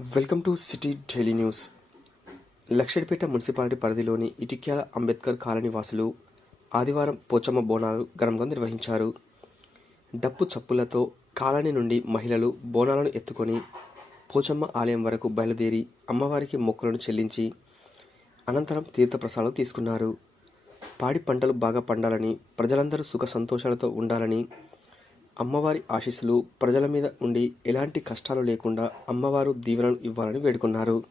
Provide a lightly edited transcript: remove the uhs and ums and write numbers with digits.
Welcome to city daily news. Lakshettipet municipality పరిధిలోని Itikyala Ambedkar colony వాసులు ఆదివారం పోచమ్మ బోనాలు ఘనంగా నిర్వహించారు. డప్పు చప్పులతో కాలనీ నుండి మహిళలు బోనాలను ఎత్తుకొని పోచమ్మ ఆలయం వరకు బయలుదేరి అమ్మవారికి మొక్కులను చెల్లించి అనంతరం తీర్థప్రసాదం తీసుకున్నారు. పాడి పంటలు బాగా పండాలని, ప్రజలందరూ సుఖ సంతోషాలతో ఉండాలని, అమ్మవారి ఆశీస్సులు ప్రజల మీద ఉండి ఎలాంటి కష్టాలు లేకుండా అమ్మవారు దీవెనలు ఇవ్వాలని వేడుకున్నారు.